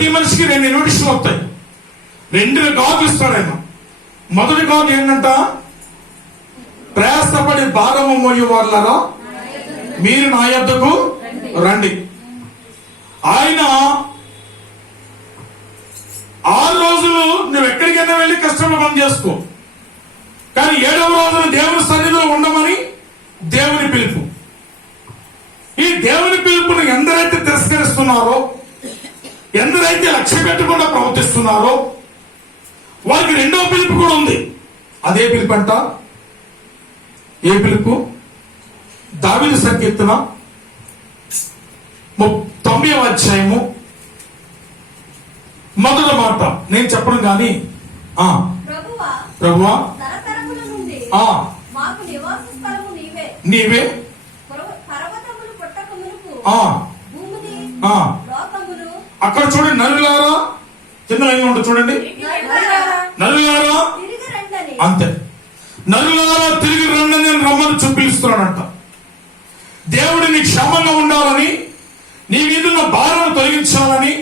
ప్రతి మనిషికి 2 ఇన్విటేషన్లు వస్తాయి. 2 గాజులు ఇస్తాడు ఆయన. మొదటి గాజు ఏంటంట, ప్రయాసపడి భారము మోయు వాళ్ళారా మీరు నా యొద్దకు రండి. ఆయన 6 రోజులు నువ్వు ఎక్కడికైనా వెళ్ళి కష్టంలో పని చేసుకో, కానీ 7వ రోజున దేవుని సన్నిధిలో ఉండమని దేవుని పిలుపు. ఈ దేవుని పిలుపుని ఎందరైతే తిరస్కరిస్తున్నారో, ఎందరైతే లక్ష్య పెట్టకుండా ప్రవర్తిస్తున్నారో వారికి 2వ పిలుపు కూడా ఉంది. అదే పిలుపు అంట. ఏ పిలుపు? దావీదు సంకీర్తన 9వ అధ్యాయము మొదటి మాట నేను చెప్పను గాని, ప్రభువా నీవే అక్కడ చూడండి, నరులారా, కింద లైన్ ఉంటుంది చూడండి, నరులారా, అంతే, నరులారా తిరిగి రండి అని రమ్మని చూపిస్తున్నాడంట. దేవుడిని క్షేమంగా ఉండాలని, నీ మీద ఉన్న భారం తొలగించాలని,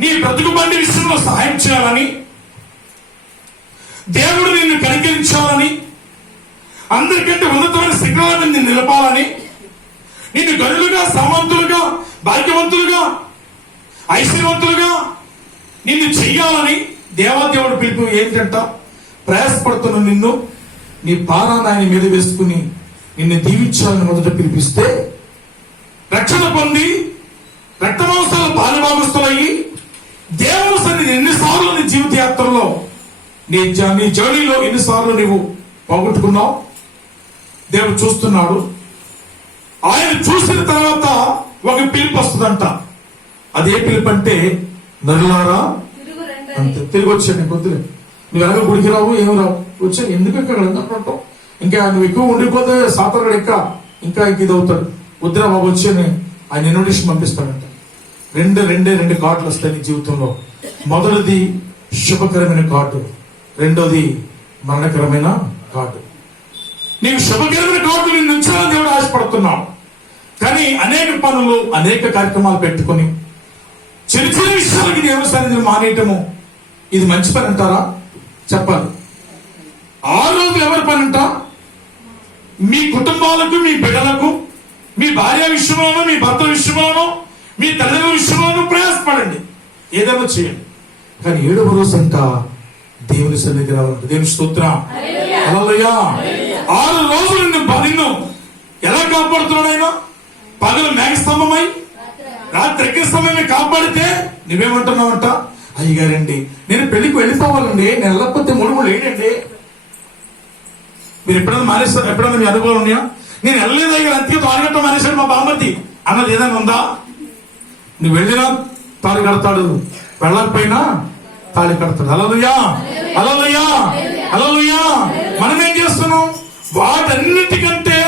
నీ బ్రతుకు బండి విషయంలో సహాయం చేయాలని, దేవుడు నిన్ను కనికరించాలని, అందరికంటే ఉన్నతమైన శిఖరాల మీద నిన్ను నిలపాలని, నిన్ను గనులుగా, సామంతులుగా, భాగ్యవంతులుగా, ఐశ్వర్యవంతులుగా నిన్ను చెయ్యాలని దేవాదేవుడు పిలుపు ఏంటంట, ప్రయాసపడుతున్న నిన్ను నీ భారాన్ని ఆయన మీద వేసుకుని నిన్ను దీవించాలని మొదట పిలిపిస్తే, రక్షణ పొంది రక్తమాంసాల పాలుభాగస్తులయ్యి దేవుని సన్నిధి ఎన్నిసార్లు నీ జీవిత యాత్రలో, నీ జర్నీలో ఎన్నిసార్లు నీవు పోగొట్టుకున్నావు దేవుడు చూస్తున్నాడు. ఆయన చూసిన తర్వాత ఒక పిలుపు వస్తుందంట. అదే పిలుపు అంటే, నరులారా అంతే, తిరిగి వచ్చాను కొద్దిలే, నువ్వు ఎలాగో గుడికి రావు, ఏమి రావు, వచ్చా ఎందుకు ఇక్కడ అంటావు, ఇంకా నువ్వు ఎక్కువ ఉండిపోతే సాతరుడు ఇంకా ఇది అవుతాడు, వద్దురా బాబు వచ్చి ఆయన ఇన్విటేషన్ పంపిస్తాడంట. 2 కార్డులు వస్తాయి నీ జీవితంలో. మొదటిది శుభకరమైన కార్డు, 2వది మరణకరమైన కార్డు. నీకు శుభకరమైన కార్డు నేను ఉంచాలని దేవుడు ఆశపడుతున్నావు, కానీ అనేక పనులు, అనేక కార్యక్రమాలు పెట్టుకుని చిన్న చిన్న విషయాలకి దేవుని సన్నిధిని మానేయటము ఇది మంచి పని అంటారా? చెప్పాలి. 6 రోజులు ఎవరి పని అంట? మీ కుటుంబాలకు, మీ బిడ్డలకు, మీ భార్య విషయంలోనూ, మీ భర్త విషయంలోనూ, మీ తల్లిదండ్రుల విషయంలోనూ ప్రయాసపడండి, ఏదైనా చేయండి. కానీ 7వ రోజు అంట దేవుని సన్నిధి రావాలంట. దేవుని స్తోత్రం, హల్లెలూయా. 6 రోజులు నిన్ను ఎలా కాపాడుతున్నాడు ఆయన? పగలు మేఘస్తంభమై రాత్రి అగ్నిస్తంభమై కాపాడితే నువ్వేమంటున్నావంట, అయ్యగారండి నేను పెళ్లికి వెళ్ళిపోవాలండి, నేను వెళ్ళకపోతే ముడుములు లేడండి. మీరు ఎప్పుడైనా మానేస్తారు? ఎప్పుడైనా మీ అనుభవం ఉన్నాయా? నేను వెళ్ళలేదు అయ్యారు, అంతే తాళి మానేశాడు మా బామ్మతి అన్నది ఏదైనా ఉందా? నువ్వు వెళ్ళినా తాళి కడతాడు, వెళ్ళకపోయినా తాళి కడతాడు. హల్లెలూయా, హల్లెలూయా, హల్లెలూయా. మనం ఏం చేస్తున్నాం? వాటన్నిటికంటే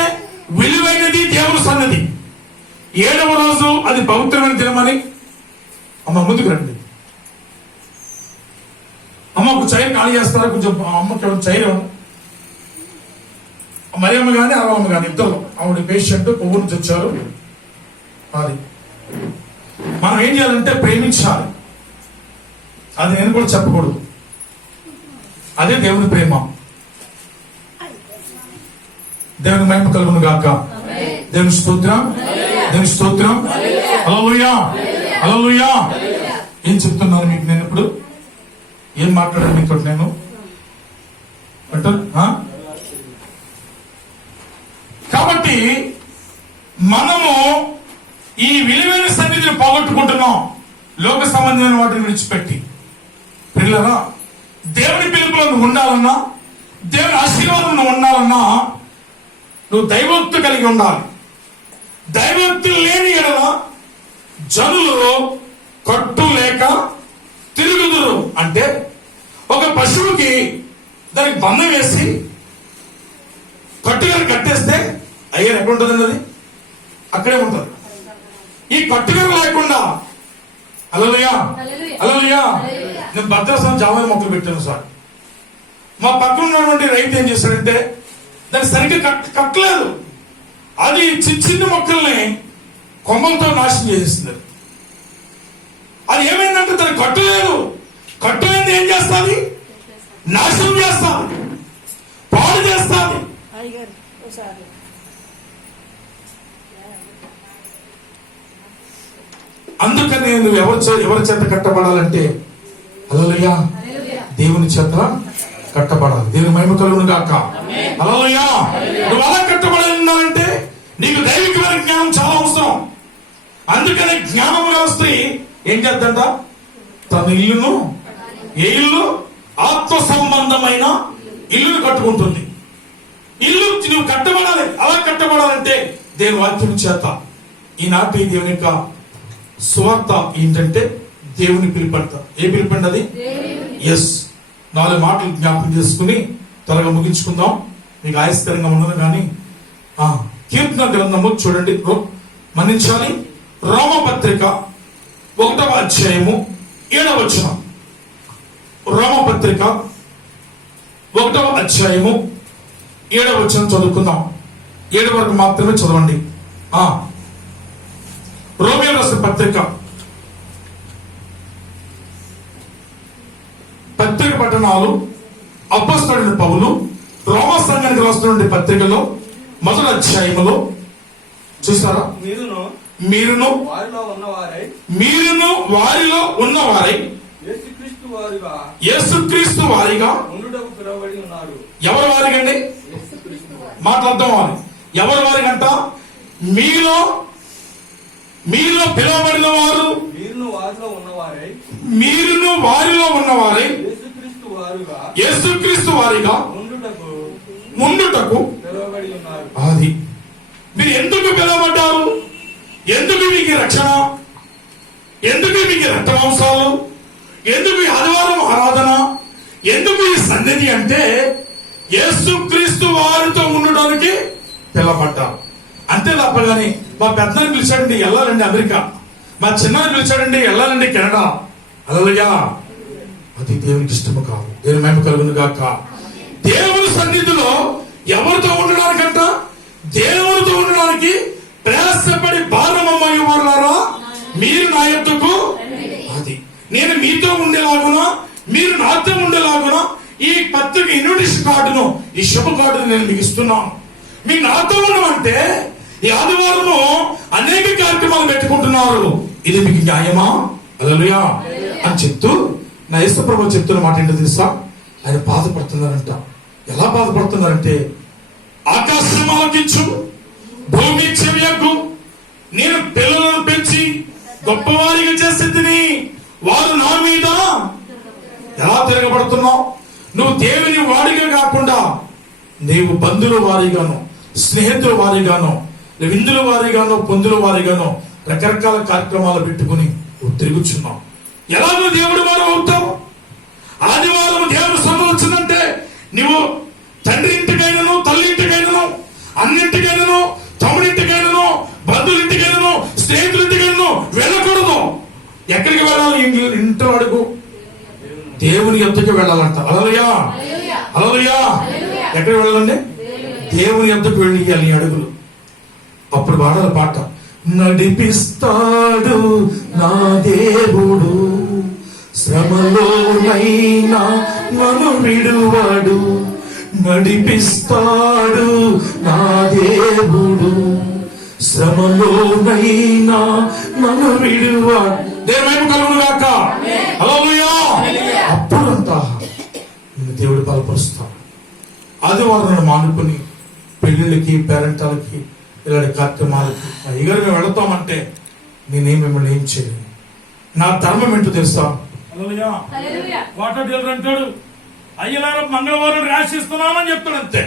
విలువైనది దేవుని సన్నిధి. 7వ రోజు అది పవిత్రమైన దినమని, అమ్మ ముందుకు రండి, అమ్మ ఒక చైర్ ఖాళీ చేస్తారా కొంచెం, అమ్మకి చైర్ మరియమ్మ గాని అరవమ్మ గాని ఇద్దరు, ఆవిడ పేషెంట్ కొవ్వు నుంచి వచ్చారు. అది మనం ఏం చేయాలంటే ప్రేమించాలి, అది నేను కూడా చెప్పకూడదు, అదే దేవుని ప్రేమ. దేవుని మహిమ కలుగును గాక. దేవుని స్తోత్రం, దేవుని స్తోత్రం, హల్లెలూయా, హల్లెలూయా. ఏం చెప్తున్నాను మీకు నేను ఇప్పుడు? ఏం మాట్లాడాను మీతో నేను అంటే? కాబట్టి మనము ఈ విలువైన సన్నిధిని పోగొట్టుకుంటున్నాం, లోక సంబంధమైన వాటిని విడిచిపెట్టి. పిల్లరా, దేవుని పిలుపులో నువ్వు ఉండాలన్నా, దేవుని ఆశీర్వాదం ఉండాలన్నా నువ్వు దైవభక్తి కలిగి ఉండాలి. దైవభక్తి లేని ఎడల జనులు కట్టు లేక తిరుగుదురు. అంటే ఒక పశువుకి దానికి బంధం వేసి కట్టుగా కట్టేస్తే అయ్యారు ఎక్కడ ఉంటుందండి? అది అక్కడే ఉంటుంది. ఈ కట్టుగా లేకుండా, హల్లెలూయా, హల్లెలూయా. నేను భద్రాసనం జామాయి మొక్కలు పెట్టాను సార్. మా పక్కన ఉన్నటువంటి రైతు ఏం చేశాడంటే దాన్ని సరిగ్గా కట్టలేదు, అది చిన్న మొక్కల్ని కొమ్మలతో నాశనం చేసేస్తుంది. అది ఏమైందంటే తన కట్టులేని ఏం చేస్తుంది? నాశనం చేస్తుంది, పాడు చేస్తుంది. అందుకని నువ్వు ఎవరి చేత కట్టబడాలంటే హల్లెలూయా దేవుని చేత కట్టబడాలి. దేవుని మహిమ కలుగును గాక. హల్లెలూయా. నువ్వు అలా కట్టబడాలంటే నీకు దైవికమైన జ్ఞానం చాలా అవసరం. అందుకని జ్ఞానం గల స్త్రీ ఏం చేద్దంట? తన ఇల్లును, ఏ ఇల్లు? ఆత్మ సంబంధమైన ఇల్లును కట్టుకుంటుంది. ఇల్లు నువ్వు కట్టబడాలి. అలా కట్టబడాలంటే దేవుని వాక్యం చేత. ఈనాటి దేవుని యొక్క సువార్త ఏంటంటే దేవుని పిలుపంట. ఏ పిలుపండి అది? ఎస్. 4 మాటలు జ్ఞాపకం చేసుకుని త్వరగా ముగించుకుందాం. మీకు ఆయస్కరంగా ఉండదు కానీ కీర్తన గ్రంథము చూడండి, మన్నించాలి. రోమపత్రిక 1వ అధ్యాయము 7వ వచనం. రోమపత్రిక 1వ అధ్యాయము 7వ వచనం చదువుకుందాం. 7 వరకు మాత్రమే చదవండి. రోమియో రాసిన పత్రిక పట్టణాలు అపోస్తలుడైన పౌలు రోమా సంఘానికి రాస్తున్న పత్రికలో 1వ అధ్యాయములో చూసారా? మీరును వారిలో ఉన్నవారై యేసుక్రీస్తు వారిగా ఎవరి వారిగండి? మాట్లాడతాం వారి. ఎవరి వారిగంట? మీలో పిలువబడిన వారు, మీరును వారిలో ఉన్నవారై యేసుక్రీస్తు వారిగా ఉండుటకు. అది మీరు ఎందుకు పిలువబడ్డారు? ఎందుకు మీకు రక్షణ? ఎందుకు మీకు రక్తమాంసాలు? ఎందుకు ఈ ఆదివారం ఆరాధన? ఎందుకు ఈ సన్నిధి అంటే యేసుక్రీస్తు వారితో ఉండడానికి పిలవబడ్డారు. అంతే తప్ప కానీ మా పెద్దని పిలిచాడండి వెళ్ళాలండి అమెరికా, మా చిన్నని పిలిచాడండి వెళ్ళాలండి కెనడా. హల్లెలూయా. అది దేవునికి ఇష్టము కాదు. దేవుని మహిమ కలుగును గాక. దేవుని సన్నిధిలో ఎవరితో ఉండడానికంట? దేవునితో ఉండడానికి ప్రయాసపడి భారమయ్యే వారులారా మీరు నా యొద్దకు. అది నేను మీతో ఉండేలాగున, మీరు నాతో ఉండేలాగున ఈ పత్రిక ఇన్విటేషన్ కార్డును, ఈ శుభ కార్డును నేను మీకు ఇస్తున్నాను. మీరు నాతో ఉండమంటే ఈ ఆదివారము అనేక కార్యక్రమాలు పెట్టుకుంటున్నారు. ఇది మీకు న్యాయమా? హల్లెలూయా అని చెప్తూ నా యేసుప్రభువు చెప్తున్న మాట ఏంటో తెలుసా? ఆయన బాధపడుతున్నారంట. ఎలా బాధపడుతున్నారంటే, ఆకాశం ఆలకించు, భూమి చెవియకు, నేను పిల్లలను పెంచి గొప్పవారిగా చేసి తిని వారు నా మీద ఎలా తిరగబడుతున్నావు? నువ్వు దేవుని వాడిగా కాకుండా నీవు బంధువుల వారిగాను, స్నేహితుల వారిగాను, విందుల వారిగానో, పొందుల వారిగానో రకరకాల కార్యక్రమాలు పెట్టుకుని తిరుగుచున్నావు. ఎలాగో దేవుడు వారు అవుతావు. ఆదివారం దేవుడు సభ వచ్చిందంటే నువ్వు తండ్రి ఇంటికైనను, తల్లి ఇంటికైనను, అన్నింటికైనను, తమ్ముడింటికైనను, బంధువులింటికైనను, స్నేహితులింటికైనను వెళ్ళకూడదు. ఎక్కడికి వెళ్ళాలి? ఇంట్లో అడుగు దేవుని యొద్దకు వెళ్ళాలంట. హల్లెలూయా. హల్లెలూయా. ఎక్కడికి వెళ్ళాలండి? దేవుని యొద్దకు వెళ్ళి అడుగులు. అప్పుడు పాడాలి పాట. నడిపిస్తాడు నా దేవుడు, శ్రమలోనైనా నన్ను విడువాడు. నడిపిస్తాడు నా దేవుడు, శ్రమలోనైనా నన్ను విడువాడు. దేవుని కలుగును గాక. హల్లెలూయా. అప్పుడంట దేవుడు బలపరుస్తాడు. ఆదివారం మానుకుని పెళ్లిళ్ళకి, పేరెంటాలకి, ఇలాంటి కార్యక్రమాలకి అయ్యగారు మేము వెళతామంటే నేనేం మిమ్మల్ని ఏం చేయలేను. నా ధర్మం ఏంటో తెలుసా? వాటర్ డీలర్ అంటాడు, అయ్యలారా మంగళవారం రాసిస్తున్నామని చెప్తాడు. అంతే.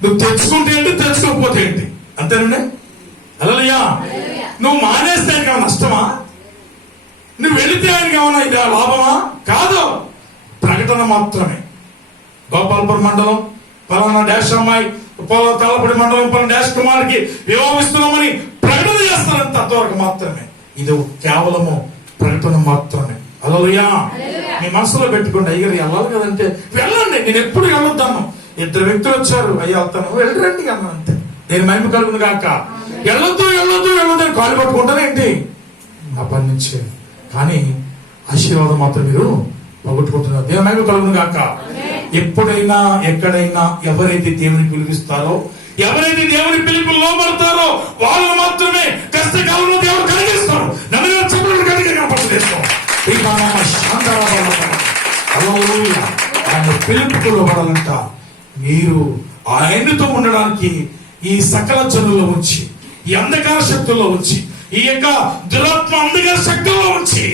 నువ్వు తెచ్చుకుంటే ఏంటి, తెచ్చుకోకపోతే ఏంటి, అంతేనండి. హల్లెలూయా. నువ్వు మానేస్తే ఆయనకి నష్టమా? నువ్వు వెళితే ఆయనకి ఏమన్నా ఇది లాభమా? కాదు, ప్రకటన మాత్రమే. గోపాలపురం మండలం పలానా డాష్ అమ్మాయి, తలపడి మండలం పలానా డాష్ కుమార్కి వివాహిస్తున్నామని ప్రకటన చేస్తారంత, అంతవరకు మాత్రమే. ఇది కేవలము ప్రకటన మాత్రమే. హల్లెలూయా. మీ మనసులో పెట్టుకోండి, అయ్యారు వెళ్ళాలి కదంటే వెళ్ళండి. నేను ఎప్పుడు వెళ్ళొద్దాను. 2 వ్యక్తులు వచ్చారు, అయ్యా వెళ్తాను, వెళ్ళరండి అన్న, అంతే. నేను మహిమ కలుగును గాక. వెళ్ళొద్దు వెళ్ళొద్దు వెళ్ళొద్దు అని కాలు పట్టుకుంటారేంటి? నా పని నుంచే. కానీ ఆశీర్వాదం మాత్రం మీరు పోగొట్టుకుంటున్నారు. దేవుని మహిమ కలుగును గాక. ఎప్పుడైనా ఎక్కడైనా ఎవరైతే దేవుని పిలిపిస్తారో, ఎవరైతే దేవుని పిలుపు లోబడతారో వాళ్ళు మాత్రమే కష్టకాలంలో దేవుడు కలిగిస్తాడు. నన్ను చెప్పడం కలిగి కనపడలేదు. ఆయన పిలుపుకు లోబడాలంట. మీరు ఆయనతో ఉండడానికి ఈ సకల జనుల్లో ఉంచి, ఈ అంధకార శక్తుల్లో ఉంచి, ఈ యొక్క దురాత్మ అంధకార శక్తుల్లో ఉంచి,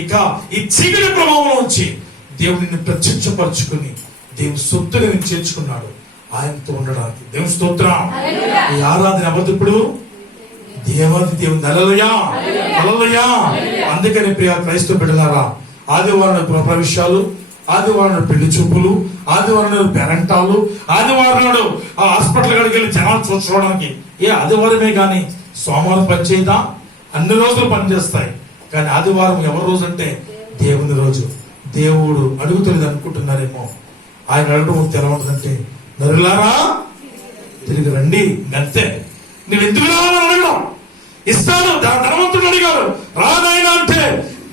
ఇక ఈ చీకటి ప్రభావంలో ఉంచి దేవుడిని ప్రత్యక్షపరచుకుని దేవుని సొత్తుగా చేర్చుకున్నాడు ఆయనతో ఉండడానికి. దేవుని స్తోత్రం. ఈ ఆరాధన అవ్వదు ఇప్పుడు దేవాది దేవుని. హల్లెలూయా, హల్లెలూయా. అందుకని ప్రియ క్రైస్తవ బిడ్డలారా, ఆదివారం గృహ విషయాలు, ఆదివారం పెళ్లి చూపులు, ఆదివారం పెరంటాలు, ఆదివారం నాడు ఆ హాస్పిటల్ కాడికి వెళ్ళి జనాలు చూసుకోవడానికి ఏ ఆదివారమే గాని సోమవారం పనిచేయదా? అన్ని రోజులు పనిచేస్తాయి. కానీ ఆదివారం ఎవరి రోజు అంటే దేవుని రోజు. దేవుడు అడుగుతుంది అనుకుంటున్నారేమో. ఆయన అడగడం తెలవటంటే, నరులారా తిరిగి రండి అంతే. నువ్వు ఎందుకు రావాలని అడగడం ఇస్తాను. ధనవంతుడు అడిగాడు, రానాయన అంటే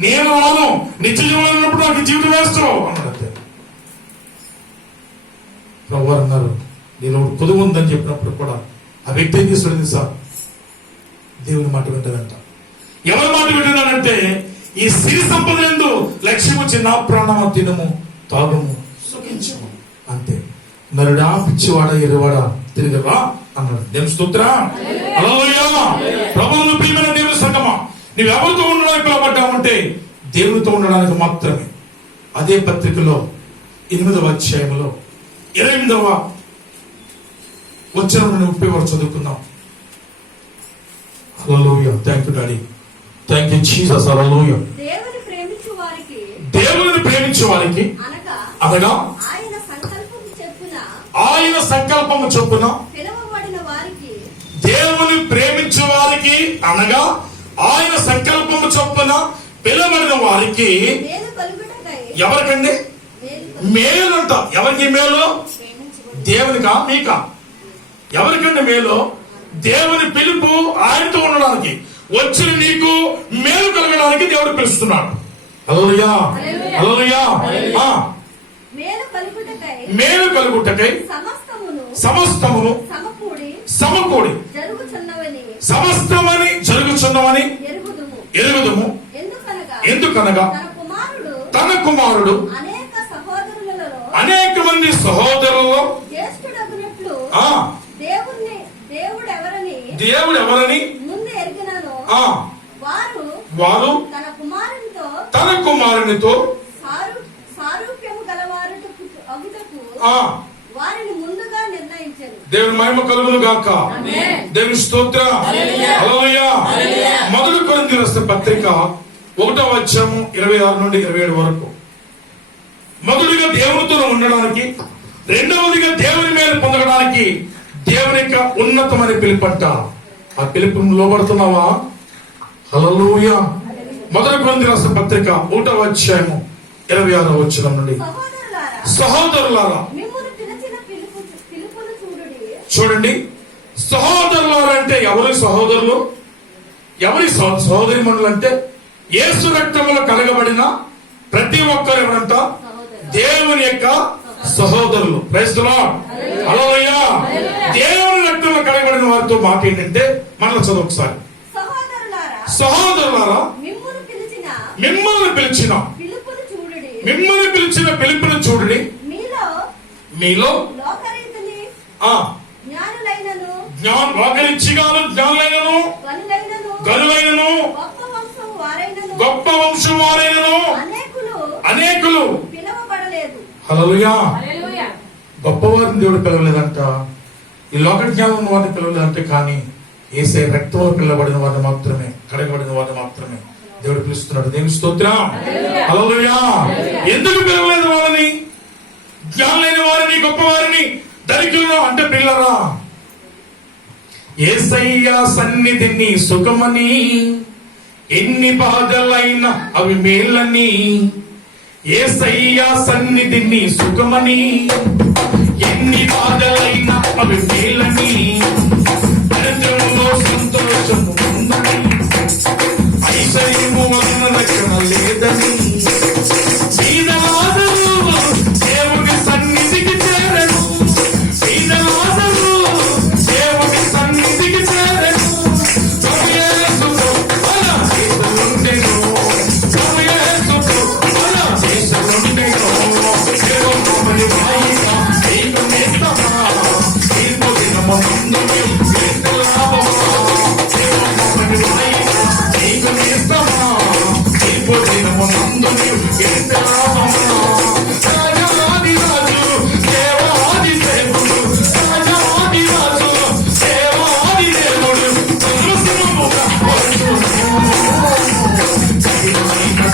నేను రాను, నిత్య జీవనం ఉన్నప్పుడు నాకు జీవితం వేస్తావు అన్నాడంతే. ప్రభు అన్నారు, నేను కొదువు ఉందని చెప్పినప్పుడు కూడా ఆ వ్యక్తి ఏం చేస్తాడు సార్? దేవుని మాట వింటాడంట. ఎవరి మాట వింటున్నాడంటే, ఈ సిరి సంపద ఎందు లక్ష్యం వచ్చి నా ప్రాణమా తినము తాగము సుఖించము అంతే. నరుడా పిచ్చివాడ ఎరువాడా తిరిగి రా అన్నాడు. దేవుని స్తోత్రం. హల్లెలూయా. ప్రభువును ప్రియమైన దేవుని సంగమా, నీవు ఎవరితో ఉండడానికి పిలవబడ్డావంటే దేవునితో ఉండడానికి మాత్రమే. అదే పత్రికలో 8వ అధ్యాయంలో 28వ వచనం నుండి 30 వరకు చదువుకుందాం. Hallelujah. Thank you daddy. Thank you Jesus. Hallelujah. దేవుని ప్రేమించే వారికి అనగా ఆయన సంకల్పము చొప్పున పిలువబడిన వారికి, దేవుని ప్రేమించే వారికి అనగా ఆయన సంకల్పము చొప్పున పిలువబడిన వారికి ఎవరికండి మేలు అంట. ఎవరికి మేలు? దేవునికా మీకా? ఎవరికండి మేలు? దేవుని పిలుపు ఆయనతో ఉండడానికి, వచ్చిన నీకు మేలు కలగడానికి దేవుడు పిలుస్తున్నాడు. హల్లెలూయా, హల్లెలూయా. మేలు కలుగుటకై సమస్తమును సమకూడి సమస్తమని జరుగుచున్నవని ఎరుగుదుము. ఎందుకనగా తన కుమారుడు అనేక మంది సహోదరులలో దేవుడు ఎవరని వారు తన కుమారునితో వారిని ముందుగా నిర్ణయించారు. దేవుని మహిమ కలుగును గాక. దేవుని స్తోత్రం. హల్లెలూయా. మొదటి కొరింథీయులకు రాసిన పత్రిక 1వ అధ్యాయం 26 నుండి 27 వరకు. మొదటిగా దేవునితో ఉండడానికి, రెండవదిగా దేవుని మేలు పొందడానికి దేవుని యొక్క ఉన్నతమైన పిలుపంట. ఆ పిలుపు లోబడుతున్నావా? హల్లెలూయా. మొదటి కొరింథీయులకు రాసిన పత్రిక 1వ అధ్యాయం 26వ వచనం నుండి, సహోదరులారా చూడండి. సహోదరులారా అంటే ఎవరి సహోదరులు? ఎవరి సహోదరి మనులు అంటే యేసు రక్తములో కలగబడిన ప్రతి ఒక్కరు ఎవరంట? దేవుని యొక్క సహోదరులు. Praise the Lord. హల్లెలూయా. దేవుని రక్తంలో కలగబడిన వారితో మాట ఏంటంటే, మనలో చదువు ఒకసారి. సహోదరులారా మిమ్మల్ని పిలిచిన పిలుపును చూడండి. మీలో జ్ఞానులైనను గనులైనను గొప్ప వంశం వారైనను అనేకులు హల్లెలూయా. గొప్పవారిని దేవుడు పిలవలేదంట, ఈ లోక జ్ఞానం వారిని పిలవలేదంటే, కానీ యేసయ్య రక్తంలో పిలవబడిన వారిని మాత్రమే, కడగబడిన వారిని మాత్రమే దేవుడు పిలుస్తున్నాడు. దేవుని స్తోత్రం. హల్లెలూయా. ఎందుకు పిలవలేదు వాళ్ళని? జ్ఞానులైన వారిని, గొప్పవారిని, ధనికులను అంటే పిల్లరా, యేసయ్య సన్నిధిని సుఖమని, ఎన్ని బాధలైనా అవి మేలని. యేసయ్య సన్నిధిని సుఖమని, ఎన్ని బాధలైనా అవి మేలని. దరిద్రంలో సంతోషము ఉందని, ఐశ్వర్యము వలన రక్షణ లేదని,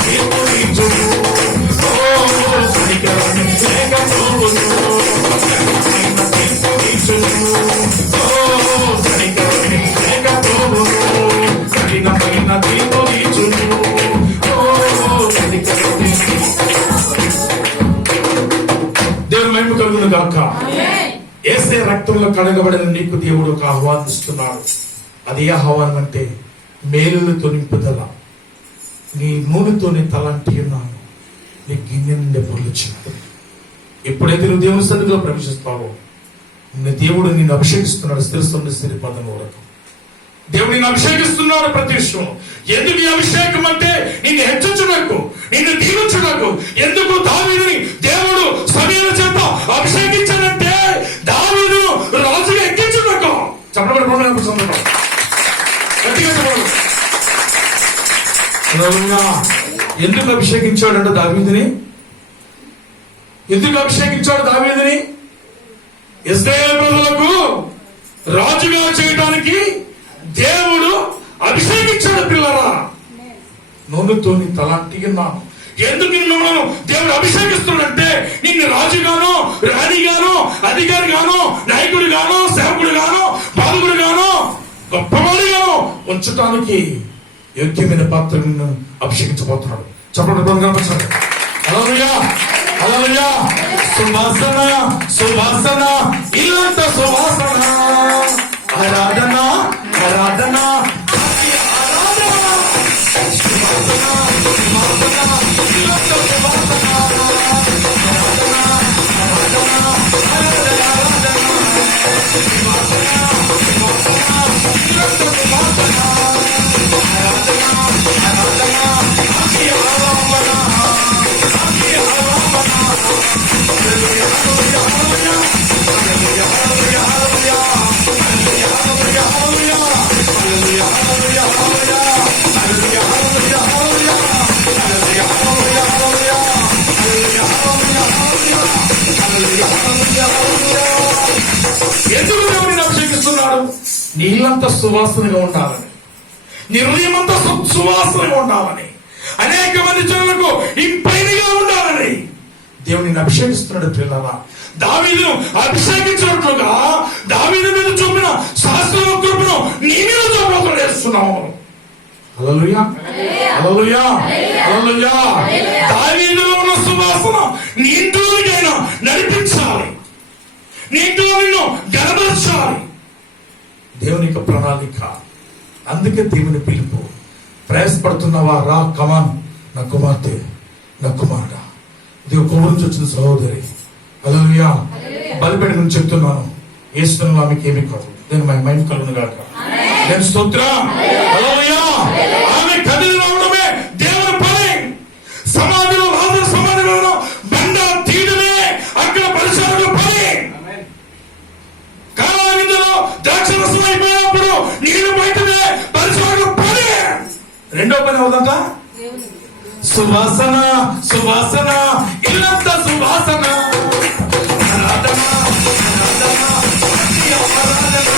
తీర్పు తీర్చును. ఓ కనికరము లేకపోవును. కఠినమైన తీర్పు తీర్చును. ఓ కనికరము లేకపోవును. కఠినమైన తీర్పు తీర్చును. ఓ కనికరము. దేవుని మహిమ కలుగును గాక. యేసే రక్తంలో కడగబడిన నీకు దేవుడు ఒక ఆహ్వానం ఇస్తున్నాడు. అది ఏ ఆహ్వానం అంటే మేలులతో నింపుదల. నీ నూనెతో నీ తలంటి ఉన్నాను, నీ గిన్నె నుండి పొర్లుచున్నాడు. ఎప్పుడైతే నువ్వు దేవుని సన్నిధిలో ప్రవేశిస్తావో నీ దేవుడు నిన్ను అభిషేకిస్తున్నాడు. స్థిరస్తున్న స్థిర పదం వరకు దేవుడు నిన్ను అభిషేకిస్తున్నాడు ప్రతి విషయం. ఎందుకు ఈ అభిషేకం అంటే నిన్ను హెచ్చించుటకు, నిన్ను దీవించుటకు. ఎందుకు దావీదుని దేవుడు సమయాల చేత అభిషేకించాడంటే దావీదును రాజుగా ఎక్కించుటకు. చెప్పబడి ఎందుకు అభిషేకించాడంటే దావీదుని, ఎందుకు అభిషేకించాడు దావీదుని? ఇశ్రాయేలు ప్రజలకు రాజుగా చేయడానికి దేవుడు అభిషేకించాడు. పిల్లరా, నూనెతోని తలంటిన్నాను. ఎందుకు నిన్ను దేవుడు అభిషేకిస్తున్నాడంటే నిన్ను రాజుగానో, రాణిగానో, అధికారిగానో, నాయకుడిగానో, సేవకుడిగానో, పాలకుడిగానో, గొప్పవాడిగానో ఉంచడానికి యోగ్యమైన పాత్రను అభిషేకించబోతున్నాడు. చెప్పండి కనిపించాడు. హల్లెలూయా, హల్లెలూయా. సువాసన, సువాసన, ఇల్లంత సువాసన. ఆరాధన, ఆరాధన, ఎందుకు దేవుడిని అభిషేకిస్తున్నాడు? నీళ్ళంతా సువాసనగా ఉండాలని, నీ హృదయమంతా సువాసనగా ఉండాలని, అనేక మంది జనులకు ఇంపైనగా ఉండాలని దేవుడిని అభిషేకిస్తున్నాడు. పిల్లరా, దావీదును అభిషేకించినట్లుగా దావీదు మీద చూపిన శాస్త్రం కృపను నీ మీద చూపడం చేస్తున్నావు. హల్లెలూయా, హల్లెలూయా, హల్లెలూయా. దావీదులో ఉన్న సువాసన నీ ఇంట్లోకైనా నడిపించాలి, నీ ఇంట్లో నిన్ను గనపరచాలి. దేవుని యొక్క ప్రణాళిక. అందుకే దేవుని పిలుపు. ప్రయాసపడుతున్నావా? రా, కమాన్ నా కుమార్తె, నా కుమారుడా. ఇది ఒక ఊరు నుంచి వచ్చిన సహోదరి. హల్లెలూయా. బలిపేట నుంచి చెప్తున్నాను, యేసునామములో ఆమెకి ఏమీ కాదు. నేను మై మైండ్ కలుగును గాక. నేను స్తోత్రం. హల్లెలూయా. ఆమె కదిలి రావడమే దేవుని పని. సమాధిలో రాజు సమాధిలో బండ తీయడమే అక్కడ పరిసరాల పని. కాలాగిందులో ద్రాక్షరసం అయిపోయినప్పుడు నీళ్లు బయటనే పరిసరాల పని. రెండో పని అవుదంట సువాసన, సువాసన, ఇల్లంతా సువాసన. ఆరాధన, ఆరాధన, ఆరాధన,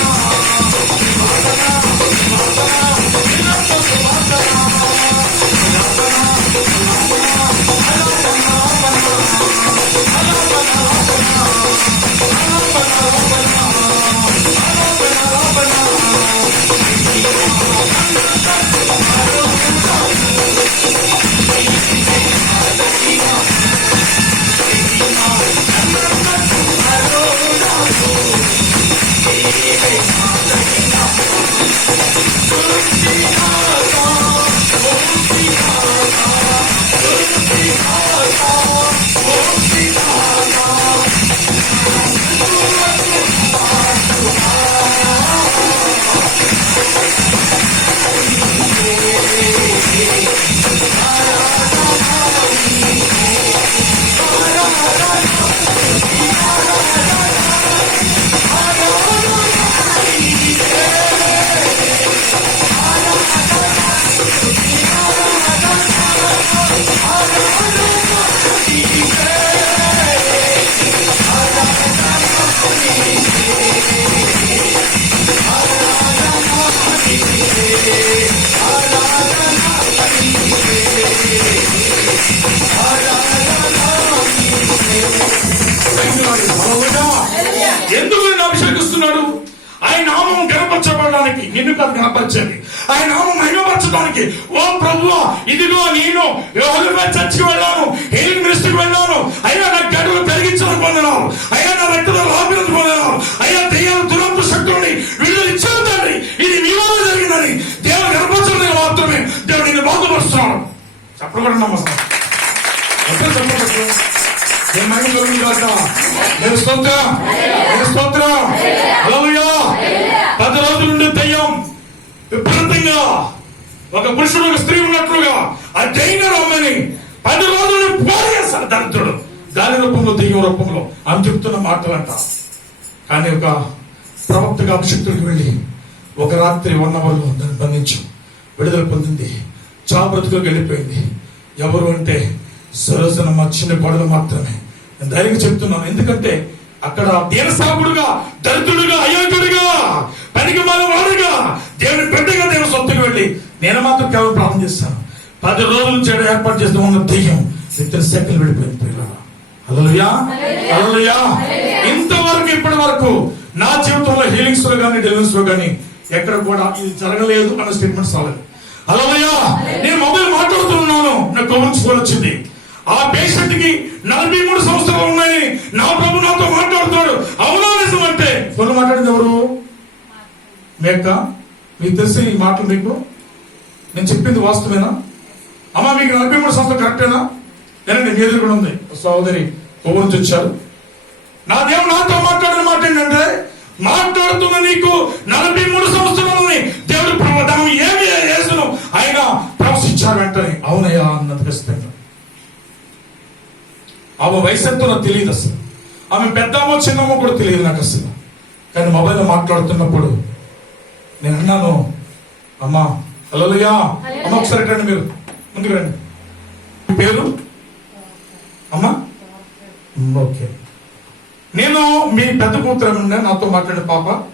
ఇల్లంతా సువాసన. అభిషేకిస్తున్నాడు? ఆయన నామం గణపరచబడడానికి, నిన్ను కాదు గణపరచండి, ఆయన నామం మహిమపరచడానికి. ఓ ప్రభువా, ఇదిగో నేను చర్చికి వెళ్ళాను, హీలింగ్ మినిస్ట్రీకి వెళ్ళాను, అయ్యా నా గడువు పెరిగించాలని పొందినాను, అయ్యా నా రక్తంలో లాభించి పొందినాను, అయ్యా దెయ్యాలు దురపు శక్తుల్ని విడుదల ఇచ్చాను తండ్రి, ఇది మీ వల్ల జరిగిందని దేవుడు గణపరచడానికి మాత్రమే దేవుడు నిన్ను బాధపరుస్తున్నాడు. చెప్పకూడదు నమ్మకం చెప్పకూడదు. నేను మహిమ కలుగును గాక. నేను స్తోత్రం, నేను స్తోత్రం. హల్లెలూయా. 10 రోజుల నుండి దెయ్యం విపరీతంగా ఒక పురుషుడు ఒక స్త్రీ ఉన్నట్లుగా ఆ దెయ్యం రమ్మని 10 రోజుల నుండి పోయేస్తాడు దరిద్రుడు. గాలి రూపంలో దెయ్యం రూపంలో అని చెప్తున్న మాటలంట. కానీ ఒక ప్రవక్తగా అభిషక్తుడికి వెళ్ళి ఒక రాత్రి 1 అవర్లో దాన్ని బంధించు, విడుదల పొందింది, చాబ్రతుకు వెళ్ళిపోయింది. ఎవరు అంటే సరోజనమ్మ చిన్న కోడలు మాత్రమే. నేను ధైర్యంగా చెప్తున్నాను, ఎందుకంటే అక్కడ దీనసాగుడుగా, దరిద్రుడుగా, అయోగ్యుడిగా, పనికి వాడుగా, దేవుని బిడ్డగా దేవుని సొత్తుకు వెళ్ళి నేను మాత్రం కేవలం ప్రార్థన చేస్తాను. 10 రోజుల చేయడం ఏర్పాటు చేస్తూ ఉన్న దెయ్యం విత్ సెకండ్ వెళ్ళిపోయింది. హల్లెలూయా, హల్లెలూయా. ఇంతవరకు ఇప్పటి వరకు నా జీవితంలో హీలింగ్స్ లో కానీ డెలివరీస్ లో కానీ ఎక్కడ కూడా ఇది జరగలేదు అన్న స్టేట్మెంట్స్ రాలేదు. హల్లెలూయా. నేను మొబైల్ మాట్లాడుతున్నాను, నాకు కౌన్స్ ఫోన్ వచ్చింది. ఆ పేషెంట్ కి 43 సంవత్సరాలు ఉన్నాయి, నా ప్రభు నాతో మాట్లాడుతాడు. అవునా నిజం అంటే ఫోన్ మాట్లాడింది ఎవరు? మేక. మీకు తెలిసి ఈ మాటలు మీకు నేను చెప్పింది వాస్తవేనా? అమ్మా మీకు 43 సంవత్సరాలు కరెక్టేనా? నేను మీ ఎదురు కూడా ఉంది సోదరి కొవ్వు నుంచి వచ్చారు. నా దేవుడు నాతో మాట్లాడిన మాట ఏంటంటే, మాట్లాడుతున్న నీకు 43 సంవత్సరాలని దేవుడు దాన్ని ఏమి చేసాను ఆయన ప్రవశించారు వెంటనే. అవునయ్యా అన్నది ఖచ్చితంగా. ఆమె వయసు ఎంతో నాకు తెలియదు అసలు, ఆమె పెద్దమ్మో చిన్నమ్మో కూడా తెలియదు నాకు అసలు. కానీ మొబైల్లో మాట్లాడుతున్నప్పుడు నేను అన్నాను, అమ్మా హల్లెలూయా, అమ్మ ఒకసారి రండి, మీరు ముందుకు రండి. మీ పేరు అమ్మా? ఓకే. నేను మీ పెద్ద కూతురు నాతో మాట్లాడిన పాప